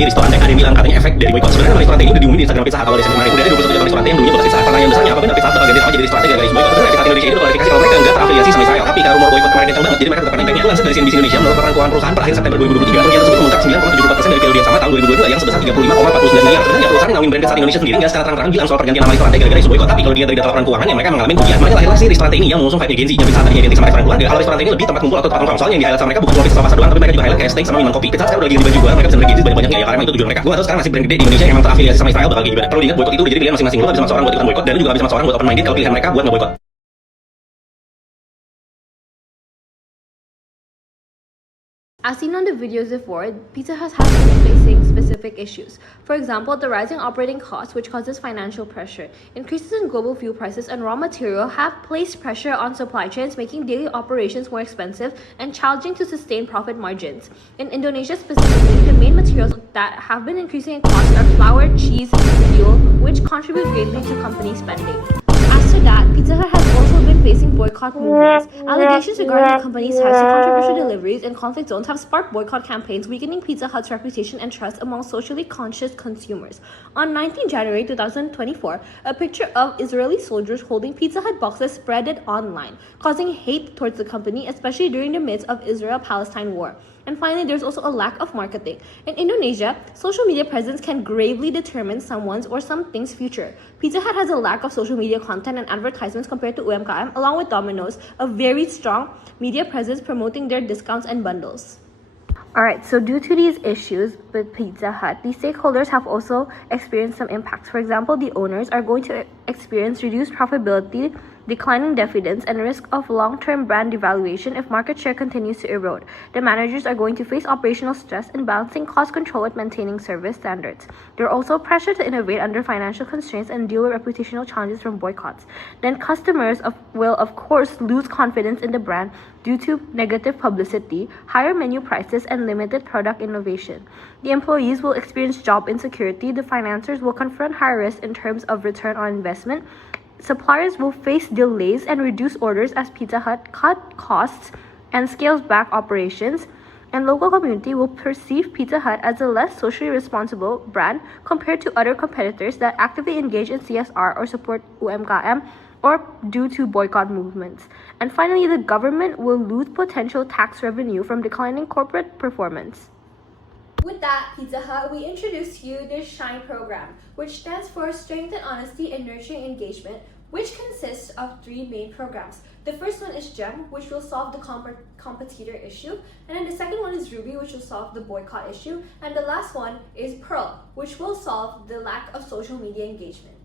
di restoran. Ada yang bilang katanya efek dari boykot. Sebenarnya restoran ini udah diumumin di Instagram Pizza Hut awal Desember kemarin. Udah ada 21 restoran yang dulunya bekas Pizza Hut. Pertanyaan besarnya apakah Pizza Hut bakal ganti nama jadi restoran gara-gara isu boykot? Sebenarnya Pizza Hut Indonesia itu klarifikasi kalau mereka enggak terafiliasi sama Israel. Tapi karena rumor boykot kemarin kencang banget, jadi mereka tetap impactnya. Lansir dari CNBC Indonesia, menurut laporan keuangan perusahaan per akhir September 2023, kerugian tersebut memuncak 9,74% dari periode yang sama tahun 2022 yang sebesar 35,49 miliar. Sebenarnya perusahaan ngawin brand Pizza Hut Indonesia sendiri nggak secara terang-terangan bilang soal pergantian nama restoran gara-gara isu boykot. Tapi kalau dilihat dari data laporan keuangan yang mereka mengalami kerugian, makanya lahirlah si restoran ini yang mengusung fight agency. Yang Pizza Hut tadinya identik sama restoran keluarga, kalau restoran ini lebih tempat kumpul atau tempat nongkrong. Soalnya yang di-highlight sama mereka bukan cuma pizza pasar doang, tapi mereka juga highlight kayak steak sama minuman kopi. Pizza Hut sekarang udah lagi baju juga, mereka bisa bagi banyak-banyaknya ya, karena itu tujuan mereka. Gua tahu sekarang masih brand gede di Indonesia yang memang terafiliasi sama Israel bakal gimana. Perlu diingat boykot itu udah jadi pilihan masing-masing. Lo gak bisa maksa orang buat ikutan boykot, dan lu juga gak bisa maksa orang buat open minded kalau pilihan mereka buat nge-boykot. As seen on the videos before, Pizza Hut has been facing specific issues. For example, the rising operating costs, which causes financial pressure. Increases in global fuel prices and raw material have placed pressure on supply chains, making daily operations more expensive and challenging to sustain profit margins. In Indonesia specifically, the main materials that have been increasing in cost are flour, cheese, and fuel, which contribute greatly to company spending. As to that, Pizza Hut has also been facing boycott movements. Allegations regarding the company's ties to controversial deliveries in conflict zones have sparked boycott campaigns, weakening Pizza Hut's reputation and trust among socially conscious consumers. On 19 January 2024, a picture of Israeli soldiers holding Pizza Hut boxes spread online, causing hate towards the company, especially during the midst of Israel-Palestine war. And finally, there's also a lack of marketing. In Indonesia, social media presence can gravely determine someone's or something's future. Pizza Hut has a lack of social media content and advertisements compared to UMKM, along with Domino's, a very strong media presence promoting their discounts and bundles. Alright, so due to these issues with Pizza Hut, the stakeholders have also experienced some impacts. For example, the owners are going to experience reduced profitability, declining dividends, and risk of long-term brand devaluation if market share continues to erode. The managers are going to face operational stress in balancing cost control with maintaining service standards. There are also pressure to innovate under financial constraints and deal with reputational challenges from boycotts. Then customers will of course lose confidence in the brand due to negative publicity, higher menu prices, and limited product innovation. The employees will experience job insecurity. The financiers will confront higher risk in terms of return on investment. Suppliers will face delays and reduce orders as Pizza Hut cut costs and scales back operations. And local community will perceive Pizza Hut as a less socially responsible brand compared to other competitors that actively engage in CSR or support UMKM or due to boycott movements. And finally, the government will lose potential tax revenue from declining corporate performance. With that, Pizza Hut, we introduce to you the SHINE program, which stands for Strengthen Honesty and Nurturing Engagement, which consists of 3 main programs. The first one is GEM, which will solve the competitor issue, and then the second one is Ruby, which will solve the boycott issue, and the last one is Pearl, which will solve the lack of social media engagement.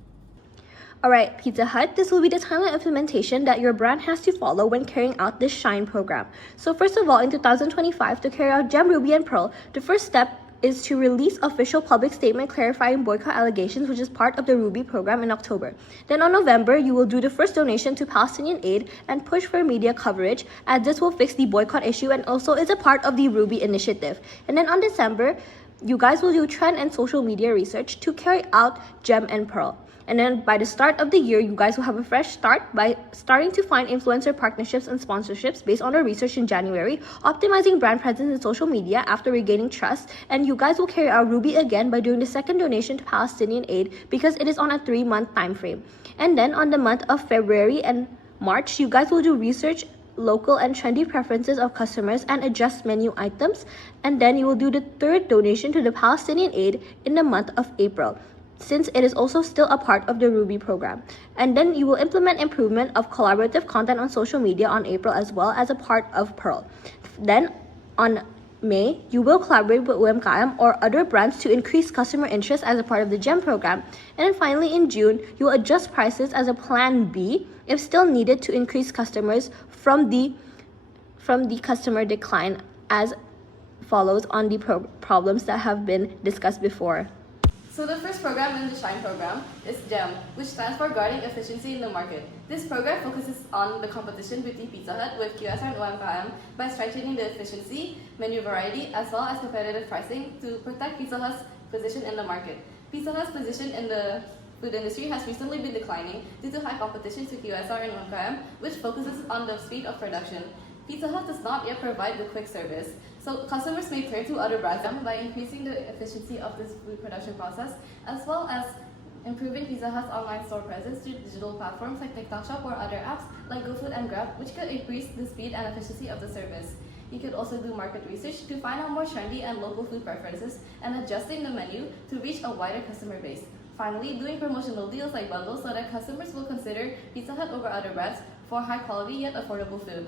Alright, Pizza Hut, this will be the timeline implementation that your brand has to follow when carrying out this SHINE program. So first of all, in 2025, to carry out GEM, Ruby, and Pearl, the first step is to release official public statement clarifying boycott allegations, which is part of the Ruby program in October. Then on November, you will do the first donation to Palestinian aid and push for media coverage, as this will fix the boycott issue and also is a part of the Ruby initiative. And then on December, you guys will do trend and social media research to carry out GEM and Pearl. And then by the start of the year, you guys will have a fresh start by starting to find influencer partnerships and sponsorships based on our research in January, optimizing brand presence in social media after regaining trust, and you guys will carry out Ruby again by doing the second donation to Palestinian aid because it is on a 3-month time frame. And then on the month of February and March, you guys will do research local and trendy preferences of customers and adjust menu items, and then you will do the third donation to the Palestinian aid in the month of April, since it is also still a part of the Ruby program. And then you will implement improvement of collaborative content on social media on April as well as a part of Pearl. Then on May, you will collaborate with UMKM or other brands to increase customer interest as a part of the GEM program. And then finally in June, you will adjust prices as a plan B if still needed to increase customers from the customer decline as follows on the problems that have been discussed before. So the first program in the SHINE program is GEM, which stands for Guarding Efficiency in the Market. This program focuses on the competition between Pizza Hut with QSR and UMKM by strengthening the efficiency, menu variety, as well as competitive pricing to protect Pizza Hut's position in the market. Pizza Hut's position in the food industry has recently been declining due to high competition to QSR and UMKM, which focuses on the speed of production. Pizza Hut does not yet provide the quick service, So customers may turn to other brands by increasing the efficiency of this food production process, as well as improving Pizza Hut's online store presence through digital platforms like TikTok Shop or other apps like GoFood and Grab, which could increase the speed and efficiency of the service. You could also do market research to find out more trendy and local food preferences and adjusting the menu to reach a wider customer base. Finally, doing promotional deals like bundles so that customers will consider Pizza Hut over other brands for high quality yet affordable food.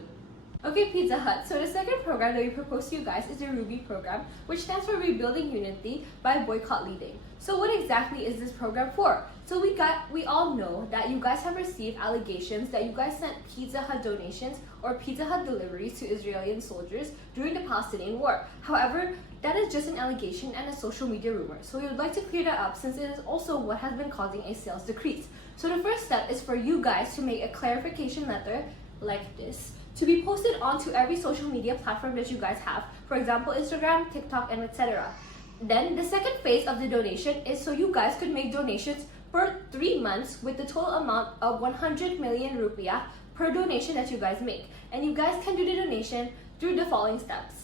Okay, Pizza Hut. So the second program that we propose to you guys is the RUBY program, which stands for Rebuilding Unity by Boycott Leading. So what exactly is this program for? So we all know that you guys have received allegations that you guys sent Pizza Hut donations or Pizza Hut deliveries to Israeli soldiers during the Palestinian war. However, that is just an allegation and a social media rumor. So we would like to clear that up since it is also what has been causing a sales decrease. So the first step is for you guys to make a clarification letter like this to be posted onto every social media platform that you guys have, for example, Instagram, TikTok, and etc. Then the second phase of the donation is so you guys could make donations for 3 months with the total amount of 100 million rupiah per donation that you guys make. And you guys can do the donation through the following steps.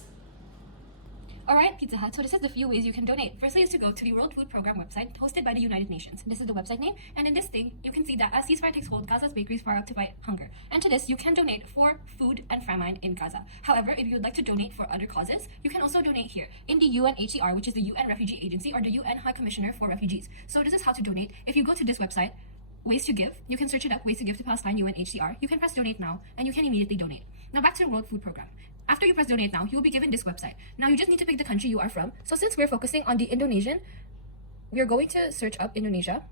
Alright, Pizza Hut, so this is the few ways you can donate. Firstly is to go to the World Food Program website hosted by the United Nations. This is the website name, and in this thing, you can see that as ceasefire takes hold, Gaza's bakeries fire up to fight hunger. And to this, you can donate for food and famine in Gaza. However, if you would like to donate for other causes, you can also donate here in the UNHCR, which is the UN Refugee Agency or the UN High Commissioner for Refugees. So this is how to donate. If you go to this website, Ways to Give, you can search it up, Ways to Give to Palestine UNHCR. You can press donate now, and you can immediately donate. Now back to the World Food Program. After you press donate now, you will be given this website. Now you just need to pick the country you are from. So since we're focusing on the Indonesian, we're going to search up Indonesia.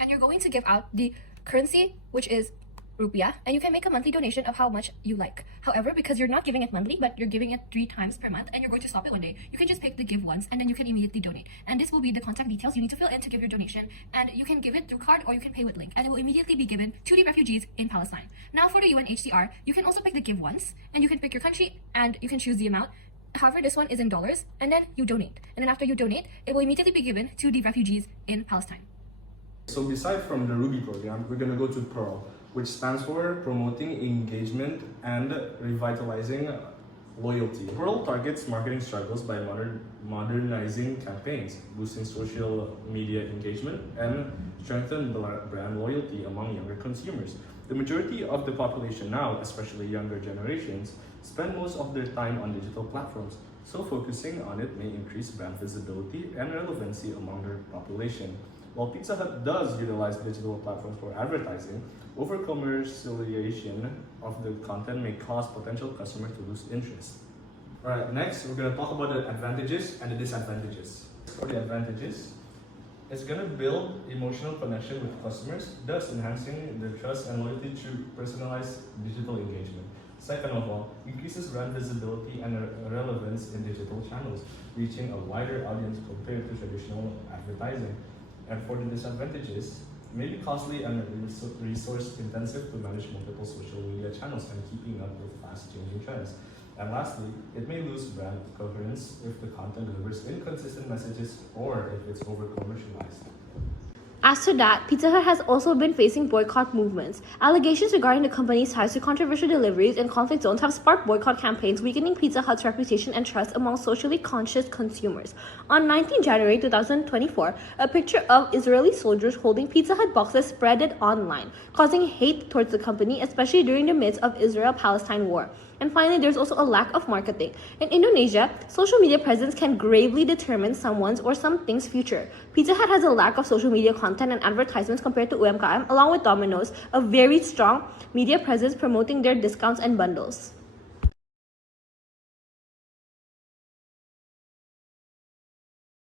And you're going to give out the currency, which is rupiah, and you can make a monthly donation of how much you like. However, because you're not giving it monthly, but you're giving it 3 times per month, and you're going to stop it one day, you can just pick the give once, and then you can immediately donate. And this will be the contact details you need to fill in to give your donation, and you can give it through card or you can pay with link, and it will immediately be given to the refugees in Palestine. Now for the UNHCR, you can also pick the give once, and you can pick your country, and you can choose the amount. However, this one is in dollars, and then you donate. And then after you donate, it will immediately be given to the refugees in Palestine. So beside from the RUBY program, we're going to go to PEARL, which stands for Promoting Engagement and Revitalizing Loyalty. PEARL targets marketing struggles by modernizing campaigns, boosting social media engagement, and strengthen brand loyalty among younger consumers. The majority of the population now, especially younger generations, spend most of their time on digital platforms, so focusing on it may increase brand visibility and relevancy among their population. While Pizza Hut does utilize digital platforms for advertising, over-commercialization of the content may cause potential customers to lose interest. Alright, next we're going to talk about the advantages and the disadvantages. For the advantages, it's going to build emotional connection with customers, thus enhancing their trust and loyalty through personalized digital engagement. Second of all, increases brand visibility and relevance in digital channels, reaching a wider audience compared to traditional advertising. And for the disadvantages, it may be costly and resource intensive to manage multiple social media channels and keeping up with fast changing trends. And lastly, it may lose brand coherence if the content delivers inconsistent messages or if it's over commercialized. As to that, Pizza Hut has also been facing boycott movements. Allegations regarding the company's ties to controversial deliveries in conflict zones have sparked boycott campaigns, weakening Pizza Hut's reputation and trust among socially conscious consumers. On 19 January 2024, a picture of Israeli soldiers holding Pizza Hut boxes spread online, causing hate towards the company, especially during the midst of Israel-Palestine war. And finally, there's also a lack of marketing. In Indonesia, social media presence can gravely determine someone's or something's future. Pizza Hut has a lack of social media content and advertisements compared to UMKM, along with Domino's, a very strong media presence promoting their discounts and bundles.